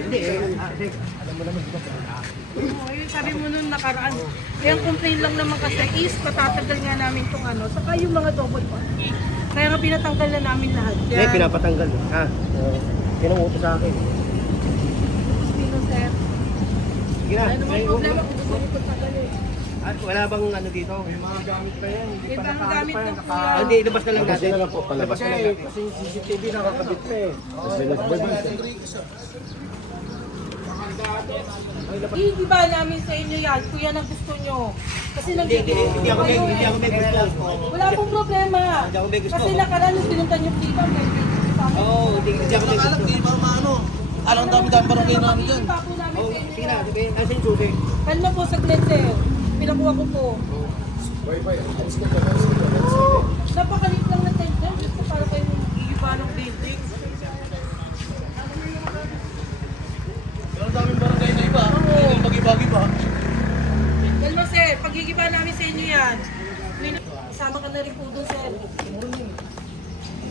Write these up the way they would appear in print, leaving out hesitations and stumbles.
Hindi alam mo naman, di ba? Oo, yun sabi mo nung nakaraan. Kaya ang complaint lang naman kasi is patatagal nga namin itong ano. Saka yung mga double pa. Kaya nga pinatanggal na namin lahat. Hindi, pinapatanggal. Ha? Pinanguto sa akin. Sino, sir? Sige na. Ano naman problema kung gusto nyo patanggal eh. At wala bang ano dito? May mga gamit pa yan. Hindi May pa bang nakaano gamit pa yan. ng kuya. Hindi, ilabas na lang natin. na lang po, palabas na lang. Kasi yung CCTV nakakabit pa eh. Hindi ba namin sa inyo yan? Kung yan ang gusto nyo. Kasi Hindi ako may gusto. Wala pong problema. Hindi ako may gusto. Kasi nakaraan yung pinunta nyo dito. Oo, hindi ako may gusto. Alam dami-dami barangay namin dyan. Pa po namin Oo, sa inyo sige na. yan. Sabihin, asan yung susi? Kalma po saglit, sir. Pinakuha ko po. Napakalit lang na tent dyan. Gusto para kayo mag-iiba ng building. Alam daming barangay na iba. Hindi mag-iba-iba. Kalma, sir. Pag-iiba namin sa inyo yan. Kasama ka na rin po doon, sir.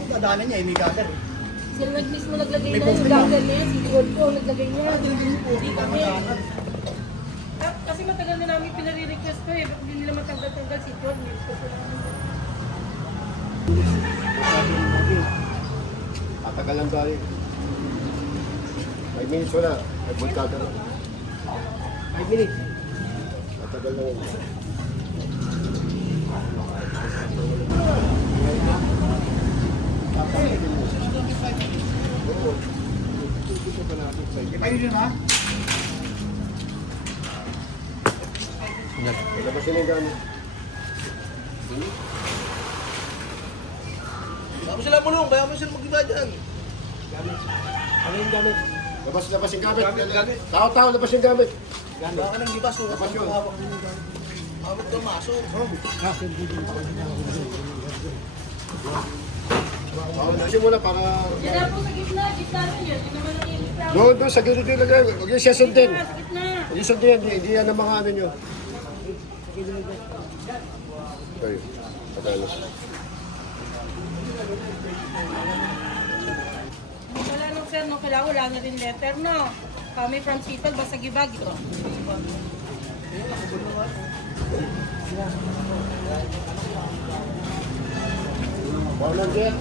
Dadaanan niya, hindi ka sir. Sila mismo naglagay na yung gagawin niya. Si Dion po naglagay niya. Hindi kami. Kasi matagal na namin pinare-request ko eh. Bakit hindi nila matanggal-tanggal si Dion? Tatagal lang tayo. 5 minutes wala. Nagbulkada na. 5 minutes. Tatagal lang. Kayo yun ha? Labas yun yung gamit. Sabi sila mulong, kaya mo sila mag-iba dyan. Ano yung gamit? Labas yung gamit. Tao-tao, labas yung gamit. Baka ka nang iba, sukat Labas yun. ang hawak. Hawak ka maso. Nasimula para... Yan na po sa gitna. Gitna rin yun. Yun naman ang init. Doon, sa gilid yung lagay. Huwag yung siya sundin. Sa gitna. Huwag yung sundin. Hindi yan ang mga ano nyo. Tayo. Patalas. Wala nung sir, no? Kailangan wala na rin letter, no? Kami from Sitag, Basagibag. Ito. Volunteer.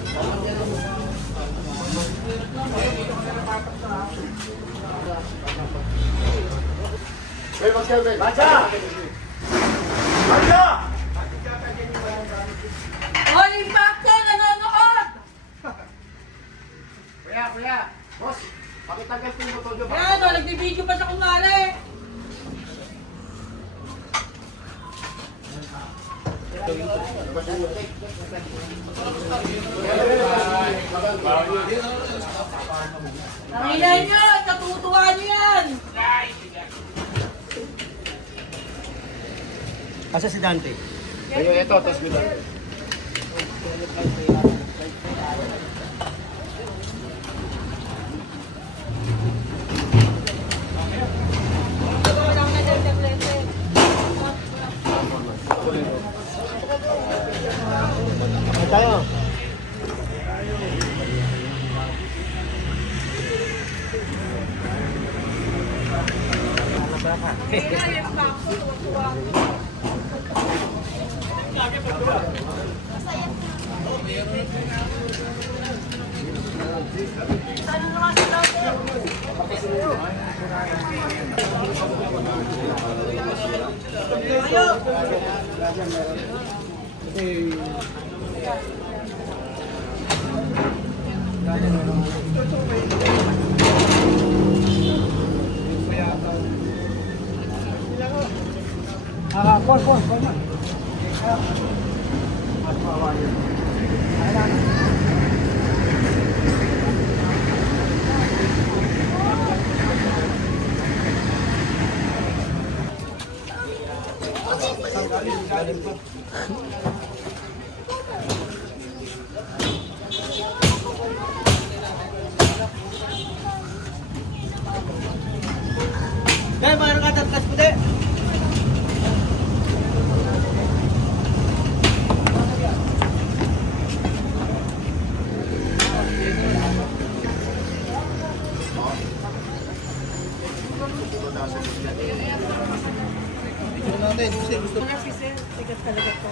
Hey, mag-kevin. Bacha! Bacha! Hoy, Impacto! Nanonood! Kuya. Boss, pakitagal po yung motor nyo. Yan, o, nagbibideo pa siya kumari. Nanginan nyo! Natutuwa nyo yan! Asa si Dante? Kayo, ito, tapos bilang. Wala na dyan ng letter. Tayo. Kaya yung Impacto, tuwa-tuwa. Sana naman si Dante. Kon. Dahil mayroon ka tatlas puti. natin. Kasi gusto Mga si Sir, sikat talaga to.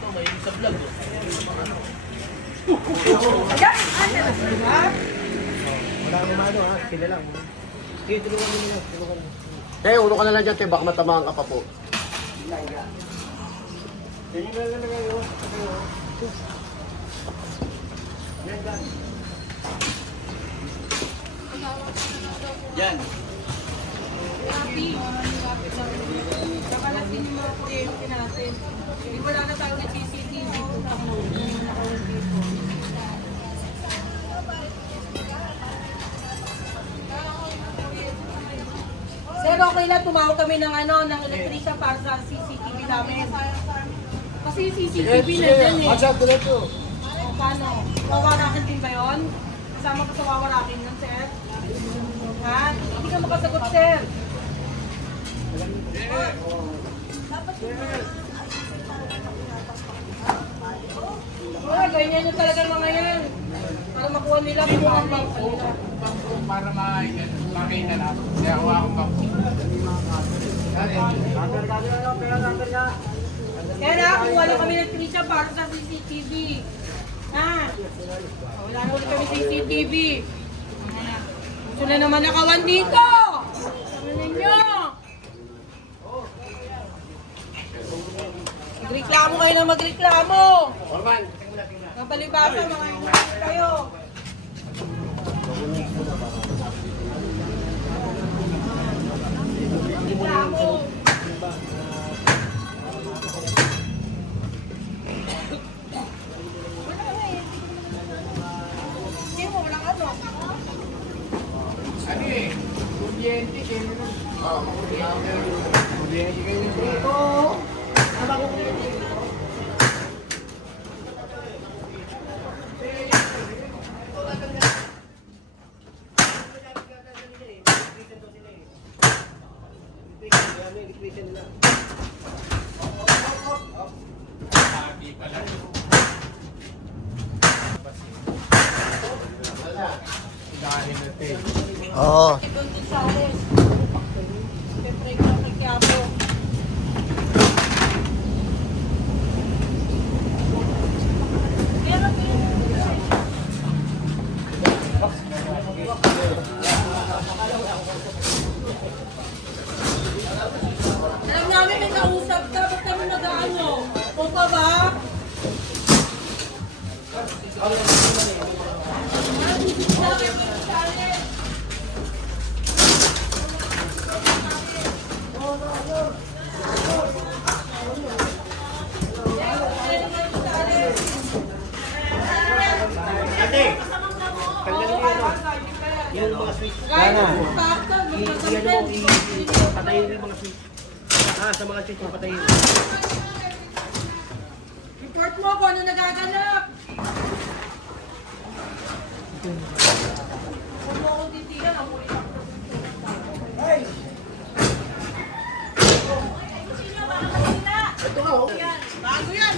ito, may sa vlog. Wala akong mano ha. Sila lang. Sige, tulungan mo nila. Tulungan mo. Eh, ulo ka na lang dyan, te. Baka matamaan ka pa po. Ganyan na lang kayo. Yan. Kakalasin yung mga kuryente natin. Hindi wala na tayo ng CCTV. Sir, okay lang tumawag kami ng ng electrician para sa CCTV namin. Kasi yung CCTV nandyan eh. Masyad, diretso. O, paano? Wawarakin din ba yun? Kasama ko sa wawarakin nun, sir? Ha? Hindi ka makasagot, sir. Wala, ganyan yung talaga mga yan. Para makuha nila kung ang bangko. Para makita na. Kaya ako akong bangko. Kaya nakakuha lang kami ng trisha para sa CCTV. Ha? Wala na ulit kami CCTV. Gusto na naman nakawan dito. Sabi ninyo. Magreklamo kayo na magreklamo. Orman. Kapalibasa, mga ingat kayo. Reklamo. Hindi mo, walang ano. Ano eh? Kuryente kayo nun. Kuryente kayo nun. Dahil na te. Oo. Doon sa alis. Siyempre, kakikiapo. Alam namin may kausap ka, ba't kami nag-ano? O pa ba? Ate, tanggalin mo yun. Yan ang mga switch. Gana. Yan mo, patayin mo yung mga switch. Sa mga switch mo, patayin mo. Report mo kung ano nagaganap. Kung mo ako titigan, ang muli ako. Ito nga, oh. Bago yan,